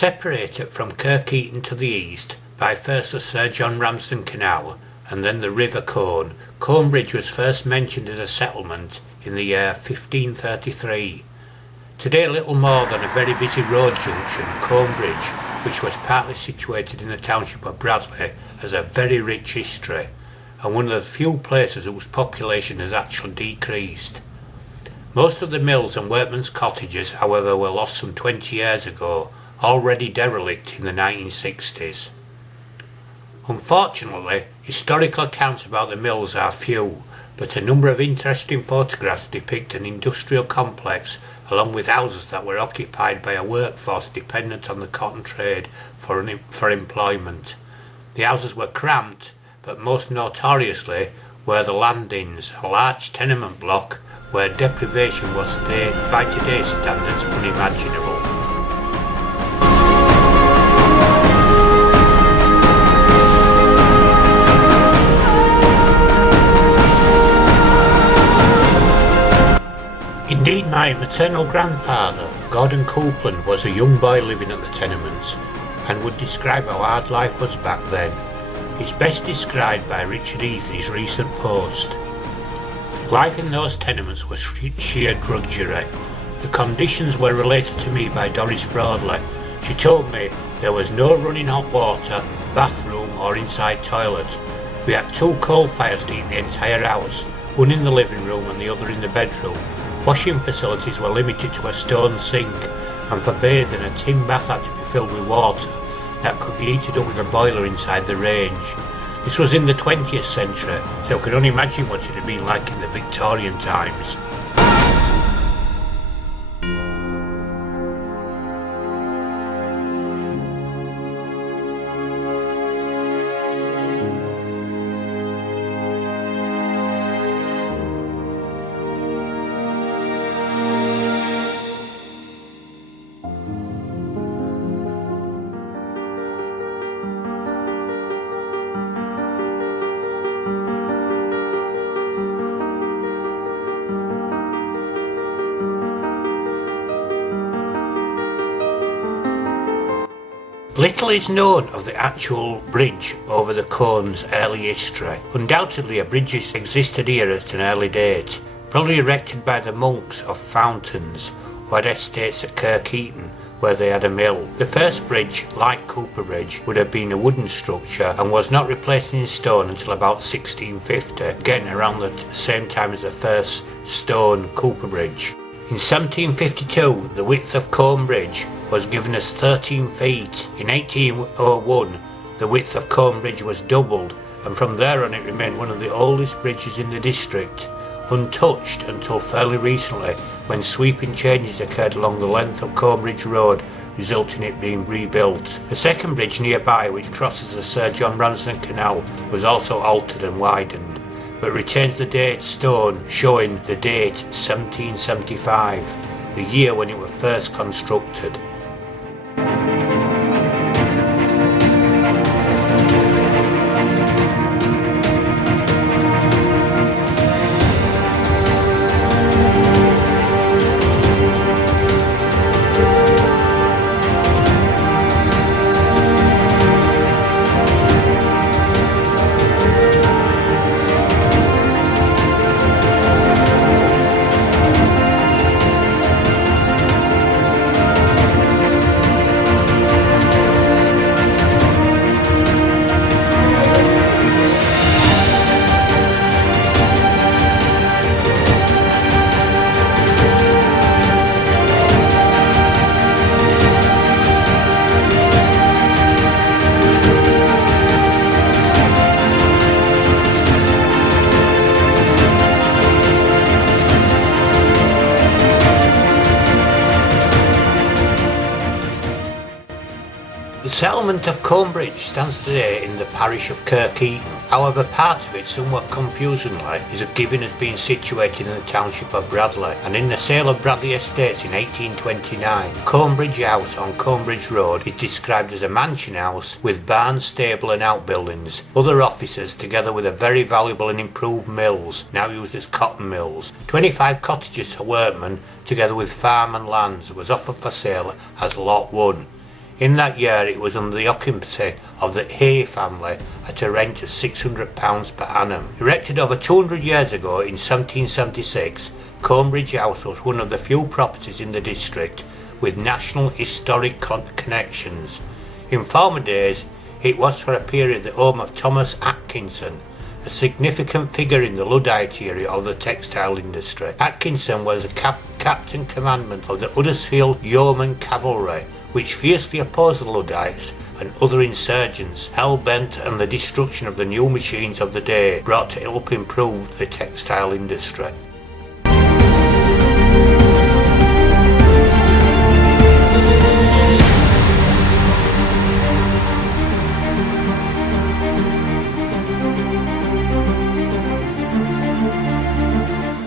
Separated from Kirkeaton to the east by first the Sir John Ramsden Canal and then the River Colne, Colnebridge was first mentioned as a settlement in the year 1533. Today little more than a very busy road junction, Colnebridge, which was partly situated in the township of Bradley, has a very rich history, and one of the few places whose population has actually decreased. Most of the mills and workmen's cottages, however, were lost some 20 years ago, already derelict in the 1960s. Unfortunately, historical accounts about the mills are few, but a number of interesting photographs depict an industrial complex along with houses that were occupied by a workforce dependent on the cotton trade for employment. The houses were cramped, but most notoriously were the landings, a large tenement block where deprivation was by today's standards unimaginable. Indeed, my maternal grandfather, Gordon Copeland, was a young boy living at the tenements and would describe how hard life was back then. It's best described by Richard Heath in his recent post. Life in those tenements was sheer drudgery. The conditions were related to me by Olde Bradley. She told me there was no running hot water, bathroom or inside toilet. We had 2 coal fires to heat the entire house, one in the living room and the other in the bedroom. Washing facilities were limited to a stone sink, and for bathing a tin bath had to be filled with water that could be heated up with a boiler inside the range. This was in the 20th century, so I can only imagine what it had been like in the Victorian times. Little is known of the actual bridge over the Colne's early history. Undoubtedly a bridge existed here at an early date, probably erected by the monks of Fountains who had estates at Kirkeaton where they had a mill. The first bridge, like Cooper Bridge, would have been a wooden structure and was not replaced in stone until about 1650, again around the same time as the first stone Cooper Bridge. In 1752 the width of Colnebridge was given as 13 feet. In 1801 the width of Colnebridge was doubled, and from there on it remained one of the oldest bridges in the district, untouched until fairly recently when sweeping changes occurred along the length of Colnebridge Road, resulting in it being rebuilt. The second bridge nearby, which crosses the Sir John Ramsden Canal, was also altered and widened, but retains the date stone showing the date 1775, the year when it was first constructed. The settlement of Colnebridge stands today in the parish of Kirkeaton. However, part of it, somewhat confusingly, is given as being situated in the township of Bradley, and in the sale of Bradley Estates in 1829, Colnebridge House on Colnebridge Road is described as a mansion house with barn, stable and outbuildings, other offices, together with a very valuable and improved mills, now used as cotton mills. 25 cottages for workmen, together with farm and lands, was offered for sale as Lot 1. In that year it was under the occupancy of the Hay family at a rent of £600 per annum. Erected over 200 years ago in 1776, Colnebridge House was one of the few properties in the district with national historic connections. In former days, it was for a period the home of Thomas Atkinson, a significant figure in the Luddite area of the textile industry. Atkinson was a captain commandant of the Huddersfield Yeoman Cavalry, which fiercely opposed the Luddites and other insurgents, hell-bent on the destruction of the new machines of the day brought to help improve the textile industry.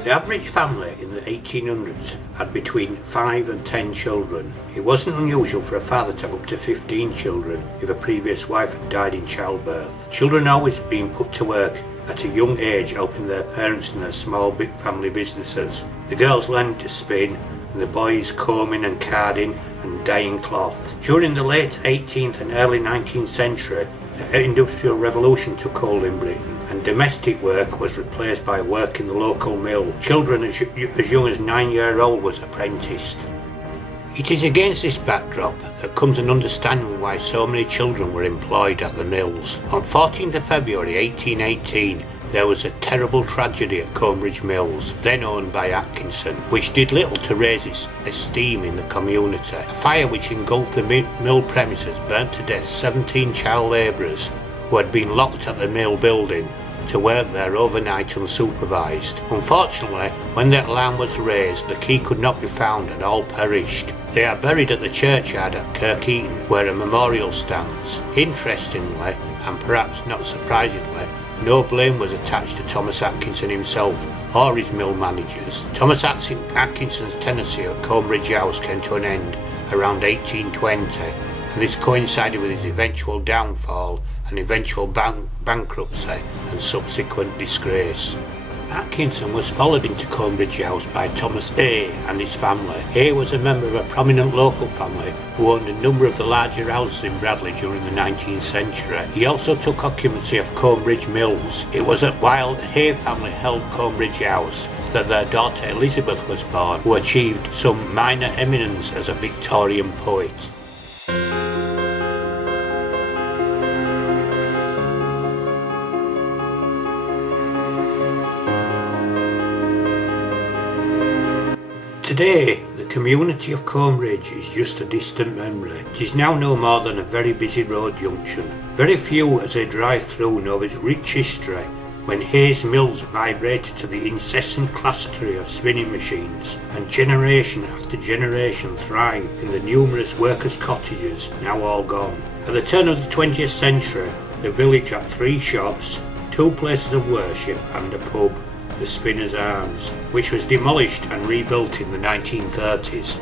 The average family in the 1800s had between 5 and 10 children. It wasn't unusual for a father to have up to 15 children if a previous wife had died in childbirth. Children always being put to work at a young age helping their parents in their small big family businesses. The girls learned to spin and the boys combing and carding and dyeing cloth. During the late 18th and early 19th century, the Industrial Revolution took hold in Britain, and domestic work was replaced by work in the local mill. Children as young as 9-year-old was apprenticed. It is against this backdrop that comes an understanding why so many children were employed at the mills. On 14th of February 1818, there was a terrible tragedy at Colnebridge Mills, then owned by Atkinson, which did little to raise its esteem in the community. A fire which engulfed the mill premises burnt to death 17 child labourers who had been locked at the mill building to work there overnight unsupervised. Unfortunately, when the alarm was raised, the key could not be found and all perished. They are buried at the churchyard at Kirkeaton, where a memorial stands. Interestingly, and perhaps not surprisingly, no blame was attached to Thomas Atkinson himself or his mill managers. Thomas Atkinson's tenancy at Colnebridge House came to an end around 1820, and this coincided with his eventual downfall and eventual bankruptcy and subsequent disgrace. Atkinson was followed into Colnebridge House by Thomas A and his family. A was a member of a prominent local family who owned a number of the larger houses in Bradley during the 19th century. He also took occupancy of Colnebridge Mills. It was while the Hay family held Colnebridge House that their daughter Elizabeth was born, who achieved some minor eminence as a Victorian poet. Today, the community of Colnebridge is just a distant memory. It is now no more than a very busy road junction. Very few as they drive through know of its rich history, when Hay's mills vibrated to the incessant clatter of spinning machines, and generation after generation thrived in the numerous workers' cottages now all gone. At the turn of the 20th century, the village had 3 shops, 2 places of worship and a pub, the Spinner's Arms, which was demolished and rebuilt in the 1930s.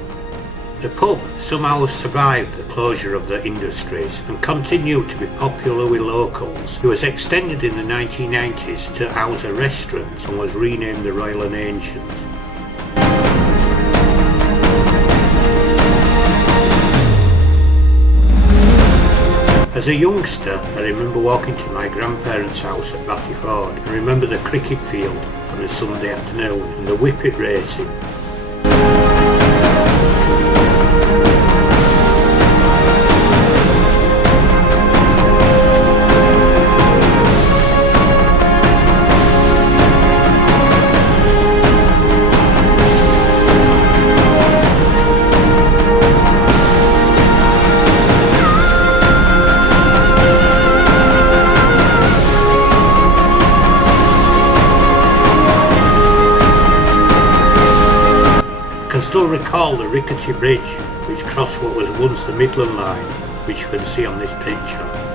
The pub somehow survived the closure of the industries and continued to be popular with locals. It was extended in the 1990s to house a restaurant and was renamed the Royal and Ancient. As a youngster, I remember walking to my grandparents' house at Battyford and remember the cricket field on a Sunday afternoon and the whippet racing. I still recall the rickety bridge which crossed what was once the Midland Line, which you can see on this picture.